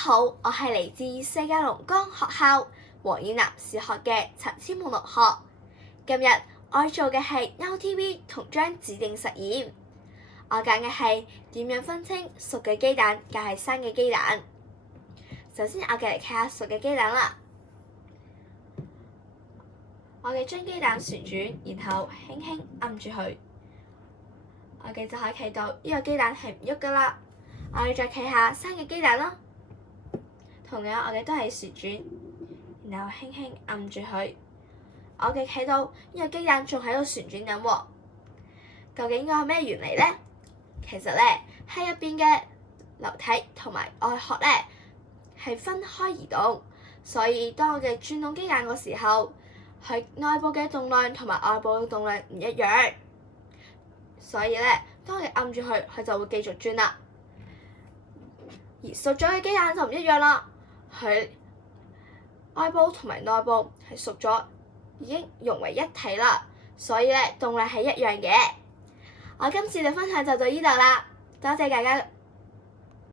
好，我係嚟自世界龍崗學校黃以南小學嘅陳千夢同學。今日我做嘅係 OTV 銅章指定實驗。我揀嘅係點樣分清熟嘅雞蛋定係生嘅雞蛋。首先我哋嚟睇下熟嘅雞蛋啦。我哋將雞蛋旋轉，然後輕輕按住佢，我哋就可以睇到呢個雞蛋係唔喐噶啦。我哋再睇下生嘅雞蛋啦，同樣我哋都係旋轉，然後輕輕按住佢，我哋睇到呢個雞蛋仲喺度旋轉緊喎。究竟呢個係咩原理呢？其實咧喺入邊嘅流體同埋外殼咧係分開移動，所以當我哋轉動雞蛋嘅時候，佢內部嘅動量同埋外部嘅動量唔一樣，所以咧當我哋按住佢，佢就會繼續轉啦。而熟咗嘅雞蛋就唔一樣啦，佢外部同埋內部係熟咗，已經融為一體啦，所以咧動量係一樣嘅。我今次嘅分享就到呢度啦，多謝大家。